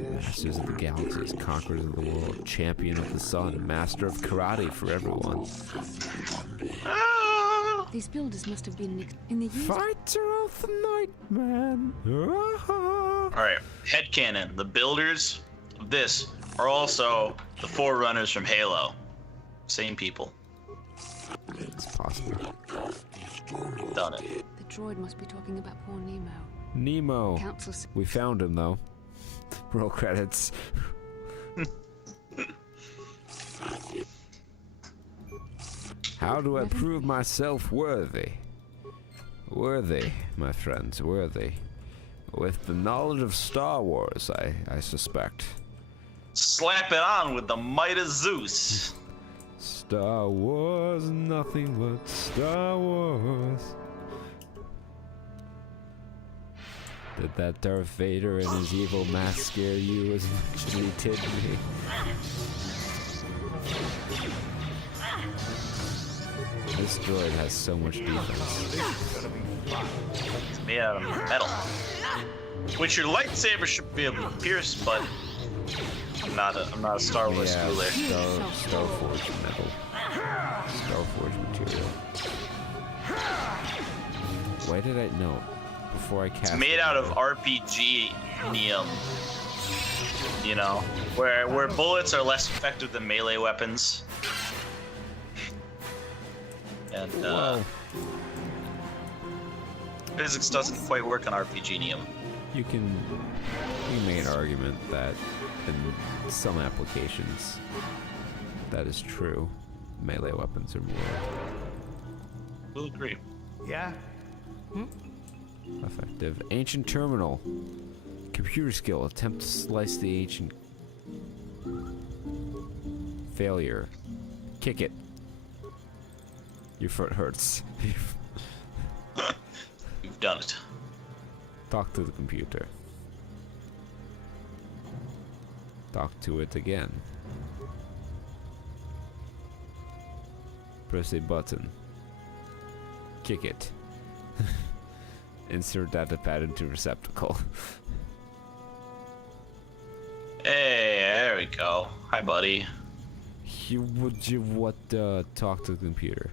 Masters of the galaxies, conquerors of the world, champion of the sun, master of karate for everyone. These builders must have been in the years. Fighter of the night, man. Alright, headcanon. The builders of this are also the Forerunners from Halo. Same people. It's possible. Done it. The droid must be talking about poor Nemo. Nemo. Council. We found him, though. Roll credits. How do I prove myself worthy? Worthy, my friends, worthy. With the knowledge of Star Wars, I suspect. Slap it on with the might of Zeus. Star Wars, nothing but Star Wars. Did that Darth Vader and his evil mask scare you as much as he did me? This droid has so much defense. It's made out of metal. Which your lightsaber should be able to pierce, but I'm not a Star Wars schooler. Star Forge metal. Star Forge material. Why did I know? Before I cast it's made out of RPG neum. You know, where bullets are less effective than melee weapons. And physics doesn't quite work on RPG neum. You make an argument that in some applications that is true. Melee weapons are more. We'll agree. Yeah. Effective. Ancient terminal. Computer skill. Attempt to slice the ancient. Failure. Kick it. Your foot hurts. You've done it. Talk to the computer. Talk to it again. Press a button. Kick it. Insert data pad into receptacle. Hey, there we go. Hi, buddy. Would you talk to the computer?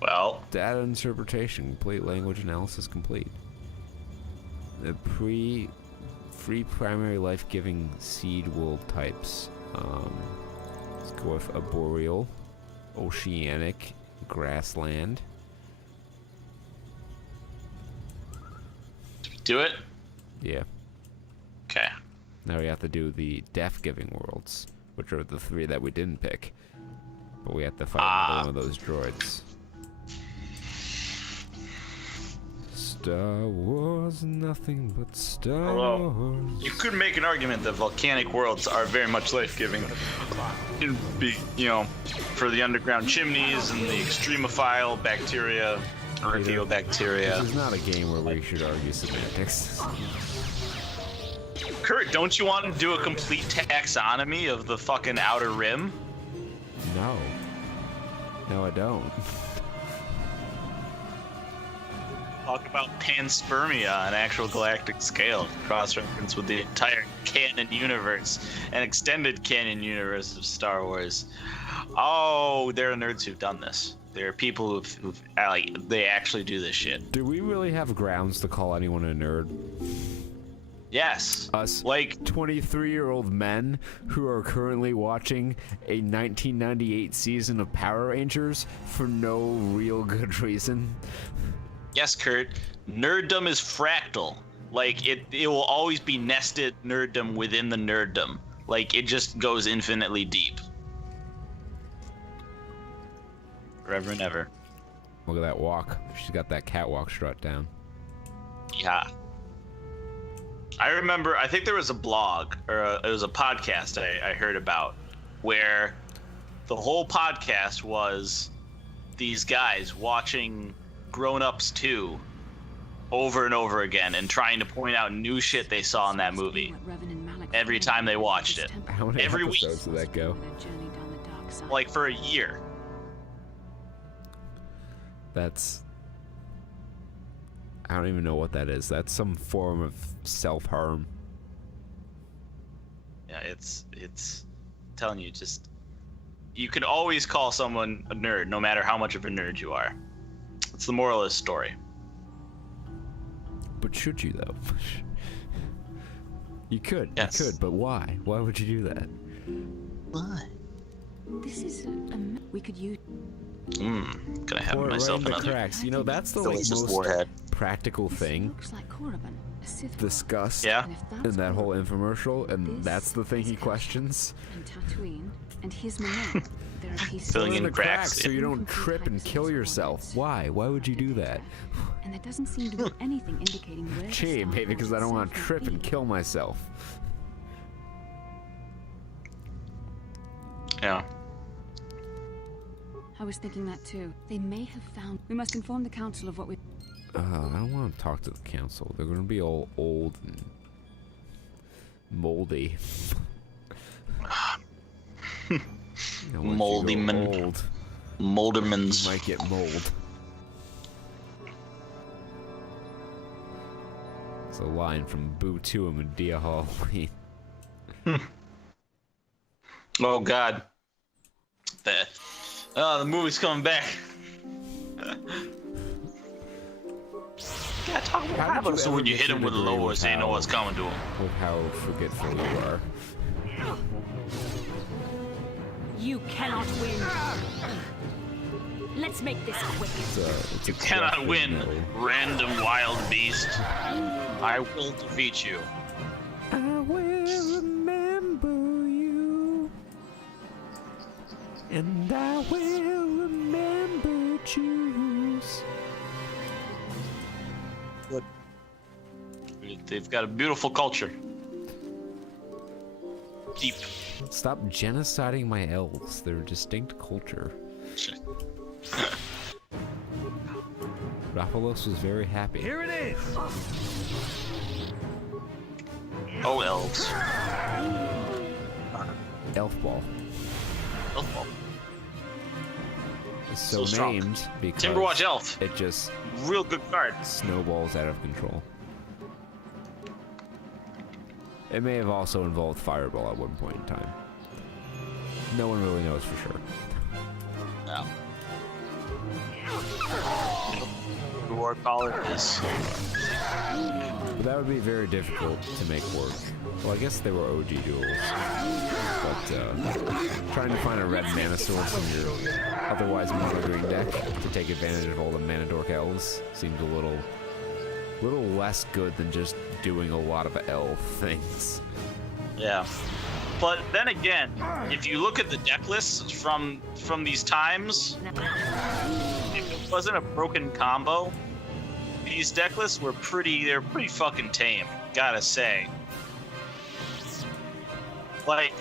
Well, Data interpretation complete. Language analysis complete. The free primary life-giving seed world types. Let's go with arboreal, oceanic, grassland. do it? Yeah. Okay. Now we have to do the death-giving worlds, which are the 3 that we didn't pick. But we have to fight another one of those droids. Star Wars, nothing but Star Wars. You could make an argument that volcanic worlds are very much life-giving. It'd be, you know, for the underground chimneys and the extremophile bacteria, archaeobacteria. This is not a game where we should argue semantics. Kurt, don't you want to do a complete taxonomy of the fucking outer rim? No. No, I don't. Talk about panspermia on an actual galactic scale, cross-reference with the entire canon universe and extended canon universe of Star Wars. Oh, there are nerds who've done this. There are people who've like, they actually do this shit. Do we really have grounds to call anyone a nerd? Yes. Us, like 23-year-old men who are currently watching a 1998 season of Power Rangers for no real good reason. Yes, Kurt. Nerddom is fractal. Like, it will always be nested nerddom within the nerddom. Like, it just goes infinitely deep. Forever and ever. Look at that walk. She's got that catwalk strut down. Yeah. I remember, I think there was a blog, or it was a podcast I heard about, where the whole podcast was these guys watching Grown Ups 2 over and over again and trying to point out new shit they saw in that movie every time they watched it. How many Every week. episodes did that go? Like for a year. That's... I don't even know what that is. That's some form of self-harm. Yeah, it's telling you, just, you can always call someone a nerd, no matter how much of a nerd you are. It's the moral of the story. But should you, though? You could. Yes. You could, but why? Why would you do that? Why? This is we could use. Gonna have Pour it myself right in the another. cracks. You know, that's the like, Delicious most warhead. practical thing Looks like Korriban, a Sith discussed Yeah. And if in that's that whole Korriban, infomercial, and this that's the thing is he Kashmir. questions. And Tatooine, and here's Milan. There are pieces Filling Pour in the cracks. so you don't trip and kill yourself. Why? Why would you do that? And there doesn't seem to be anything indicating where the Gee, Star maybe Wars because I don't want to itself might trip and be. kill myself. Yeah. I was thinking that too. They may have found. We must inform the council of what we. I don't want to talk to the council. They're going to be all old and moldy. You know, once you Moldy go man. old, Moldermans. you might get mold. It's a line from Boo to him in Dia Halloween. Oh God. The movie's coming back. Yeah, talk about How how did you about so ever when you get hit to him with agree lowers, with they know how- what's coming to him. With how forgetful you are. You cannot win. Let's make this quick. It's a You cannot question, win, though. random wild beast. I will defeat you. I will remember you, and I will remember Jews. They've got a beautiful culture. Deep. Stop genociding my elves. They're a distinct culture. Raphalos was very happy. Here it is. Oh, elves. Elf ball. Elf ball. It's So so, strong. named because Timberwatch elf. it just Real good card. snowballs out of control. It may have also involved Fireball at one point in time. No one really knows for sure. No. War collar is. But that would be very difficult to make work. Well, I guess they were OG duels. But trying to find a red mana source in your otherwise mono green deck to take advantage of all the mana dork elves seems a little less good than just doing a lot of elf things. Yeah. But then again, if you look at the deck lists from these times, if it wasn't a broken combo, these deck lists were they're pretty fucking tame, gotta say. Like,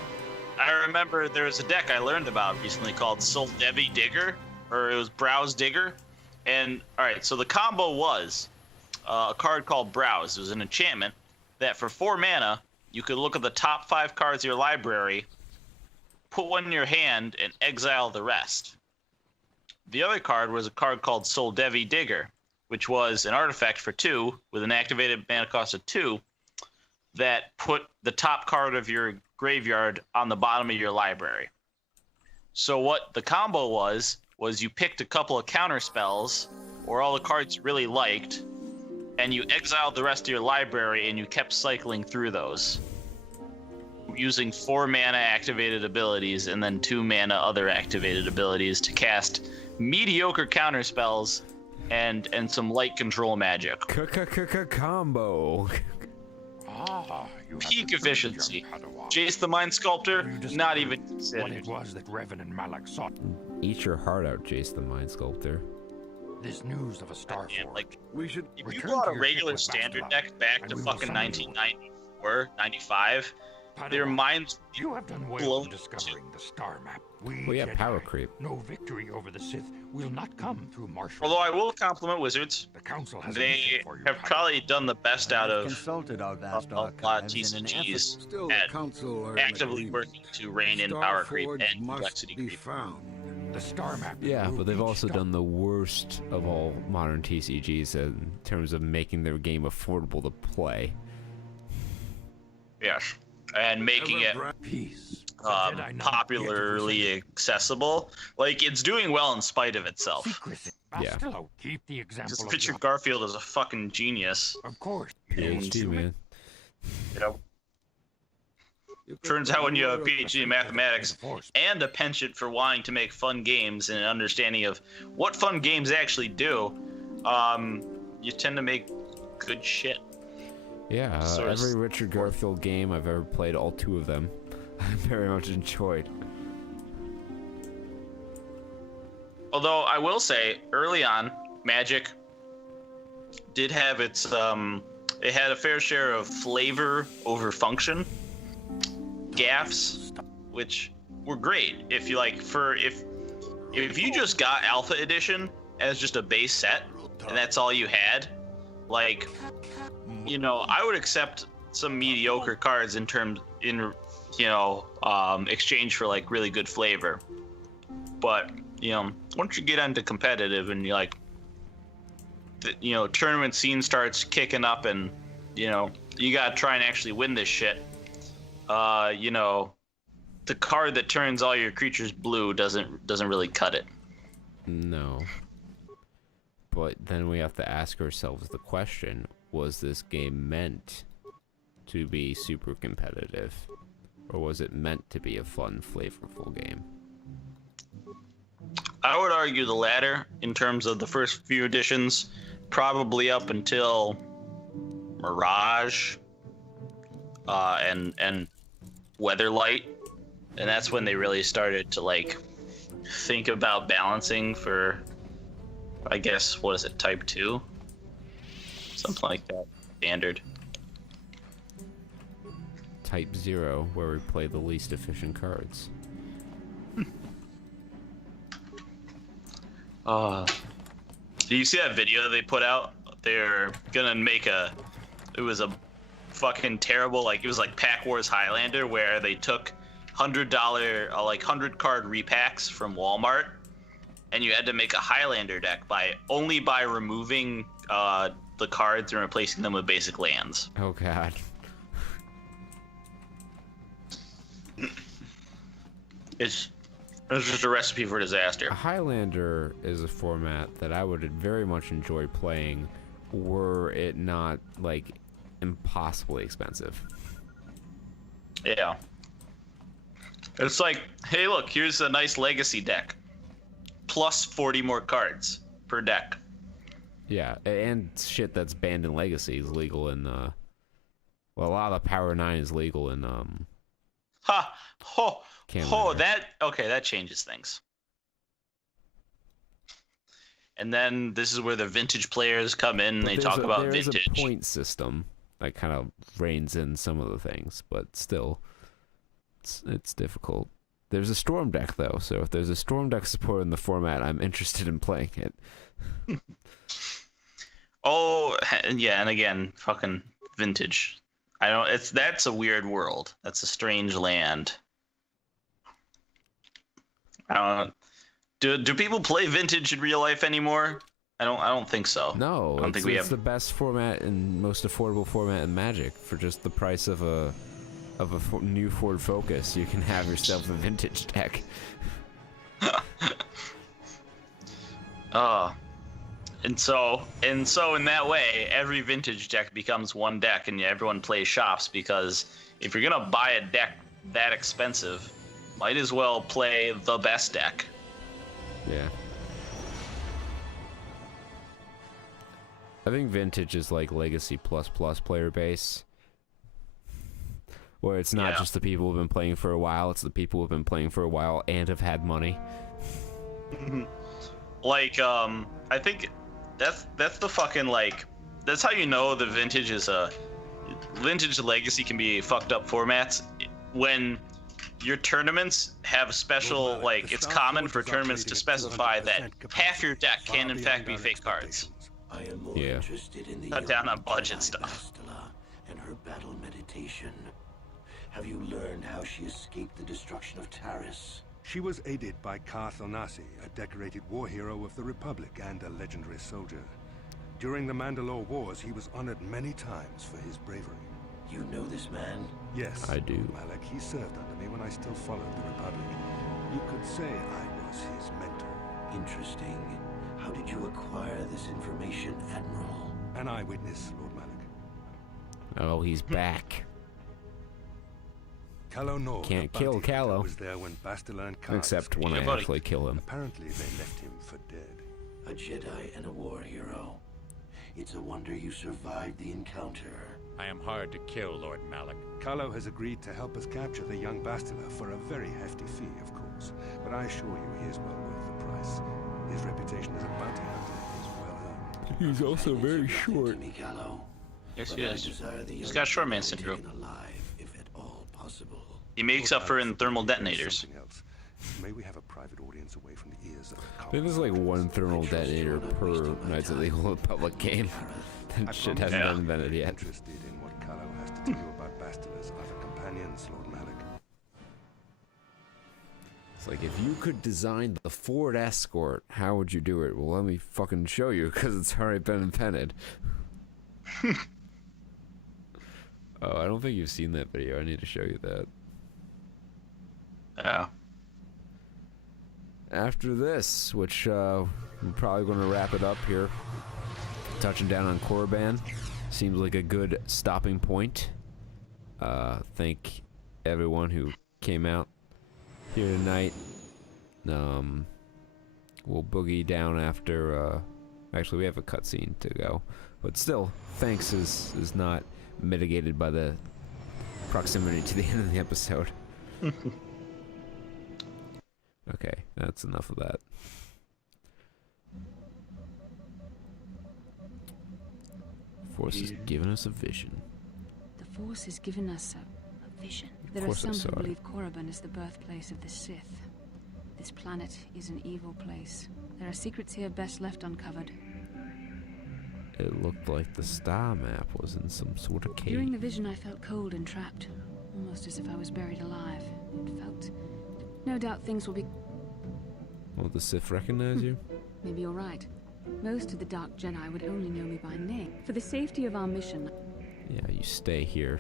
I remember there was a deck I learned about recently called Soul Devi Digger, or it was Browse Digger. And, alright, so the combo was a card called Browse. It was an enchantment that for 4 mana, you could look at the top 5 cards of your library, put one in your hand, and exile the rest. The other card was a card called Soul Devi Digger, which was an artifact for 2 with an activated mana cost of 2 that put the top card of your graveyard on the bottom of your library. So what the combo was you picked a couple of counter spells or all the cards you really liked, and you exiled the rest of your library and you kept cycling through those using 4 mana activated abilities and then 2 mana other activated abilities to cast mediocre counter spells and some light control magic. Combo. Peak efficiency. Jace the Mind Sculptor, not even What considered. it was that Revan and Malak sought. Eat your heart out, Jace the Mind Sculptor. This news of a star And forge. like, We should if you return bought to a your regular ship with standard Bastila, deck back and to we will fucking summon you. 1994, 95, their Padawan, minds you have done well blown in discovering the star map. Well, yeah, power Jedi creep. know victory over the Sith will not come through martial. Although I will compliment Wizards. The Council has a They mission for you, have Padawan. probably done the best out I've of consulted our vast a lot of archives in an effort. TCGs Still, the at council are in actively agreement. working to rein in power creep Starforge and must complexity be creep. found. The star map. Yeah, will but they've each also star- done the worst of all modern TCGs in terms of making their game affordable to play. Yes, and making it peace. The Jedi know the edge of popularly accessible. Like, it's doing well in spite of itself. secrecy. Yeah. Still, keep the example Just of picture your- Garfield as a fucking genius. Of course. PhD, man. You know, You could turns out when you have a order PhD in mathematics Force. and a penchant for wanting to make fun games and an understanding of what fun games actually do, you tend to make good shit. Yeah, Sort of every Richard Garfield game I've ever played, all 2 of them, I very much enjoyed. Although I will say, early on, Magic did have its it had a fair share of flavor over function gaffes, which were great. If you like, if you just got Alpha Edition as just a base set and that's all you had, like, you know, I would accept some mediocre cards exchange for like really good flavor. But you know, once you get into competitive and you like, tournament scene starts kicking up and you know you gotta try and actually win this shit. The card that turns all your creatures blue doesn't really cut it. No. But then we have to ask ourselves the question, was this game meant to be super competitive? Or was it meant to be a fun, flavorful game? I would argue the latter in terms of the first few editions, probably up until Mirage and Weatherlight, and that's when they really started to like think about balancing for, I guess, what is it, Type 2? Something like that, standard. Type 0, where we play the least efficient cards. Do you see that video they put out? They're gonna make it was a fucking terrible, like, it was like Pack Wars Highlander, where they took $100 100 card repacks from Walmart, and you had to make a Highlander deck by removing the cards and replacing them with basic lands. Oh god. It's just a recipe for disaster. A Highlander is a format that I would very much enjoy playing were it not, like, impossibly expensive. Yeah. It's like, hey, look, here's a nice legacy deck. Plus 40 more cards per deck. Yeah, and shit that's banned in Legacy is legal in, well, a lot of the Power 9 is legal in, Ha! Ho! Can't Ho! remember. That changes things. And then this is where the vintage players come in and But they there's talk about there is vintage. a point system that kind of reins in some of the things, but still, it's difficult. There's a Storm deck, though, so if there's a Storm deck support in the format, I'm interested in playing it. Oh, yeah, and again, fucking vintage. That's a weird world. That's a strange land. I don't. Do people play vintage in real life anymore? I don't think so. No, I don't it's, think we it's have. the best format and most affordable format in Magic for just the price of a new Ford Focus. You can have yourself a vintage deck. And so in that way, every vintage deck becomes one deck, and everyone plays shops, because if you're gonna buy a deck that expensive, might as well play the best deck. Yeah. I think vintage is like Legacy plus player base, where it's not Yeah. just the people who've been playing for a while, it's the people who've been playing for a while and have had money. Like, I think that's the fucking, like, that's how you know the vintage is vintage legacy can be fucked up formats when your tournaments have special, like, it's common for tournaments to specify that half your deck can in fact be fake cards. I am more Yeah. interested in the Cut down on Jedi budget stuff. Bastila and her battle meditation. Have you learned how she escaped the destruction of Taris? She was aided by Karth Onasi, a decorated war hero of the Republic and a legendary soldier. During the Mandalore Wars, he was honored many times for his bravery. You know this man? Yes, I do. Lord Malak. He served under me when I still followed the Republic. You could say I was his mentor. Interesting. How did you acquire this information, Admiral? An eyewitness, Lord Malak. Oh, he's back. Calo Nor, Can't the kill bounty hunter, Calo. was there when Bastila and Karth Except when Yeah, I buddy. actually kill him. Apparently, they left him for dead. A Jedi and a war hero. It's a wonder you survived the encounter. I am hard to kill, Lord Malak. Calo has agreed to help us capture the young Bastila for a very hefty fee, of course. But I assure you, he is well worth the price. His reputation as a bounty hunter is well earned. He's also very Nothing short. to me, Calo. Yes, But he I is. desire the He's young got short man Jedi syndrome. taken alive, if at all possible. He makes up for it in thermal detonators. Something else. May we have a private audience away from the ears of I think there's like one thermal detonator per Knights of the Old Republic game. That shit hasn't been invented yet. Interested in what Calo has to tell you about Bastila's other companions, Lord Malak. It's like, if you could design the Ford Escort, how would you do it? Well, let me fucking show you, because it's already been invented. Oh, I don't think you've seen that video. I need to show you that. Yeah. After this, which we're probably going to wrap it up here, touching down on Korriban, seems like a good stopping point. Thank everyone who came out here tonight. We'll boogie down after. Actually, we have a cutscene to go, but still, thanks is not mitigated by the proximity to the end of the episode. Okay, that's enough of that. Force has given us a vision. The Force has given us a vision. There are course I some saw who it. believe Korriban is the birthplace of the Sith. This planet is an evil place. There are secrets here best left uncovered. It looked like the star map was in some sort of cave. During the vision, I felt cold and trapped, almost as if I was buried alive. It felt... No doubt things will be... Will the Sith recognize you? Maybe you're right. Most of the Dark Jedi would only know me by name. For the safety of our mission, Yeah, you stay here.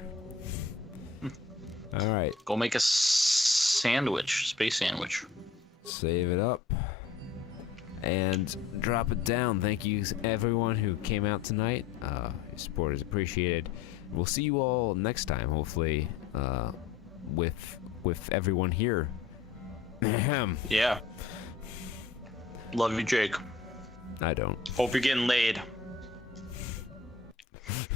Alright, Go make a sandwich, space sandwich. save it up. And drop it down. Thank you everyone who came out tonight. Your support is appreciated. We'll see you all next time, hopefully, with everyone here. Ahem. Yeah. Love you, Jake. I don't. Hope you're getting laid.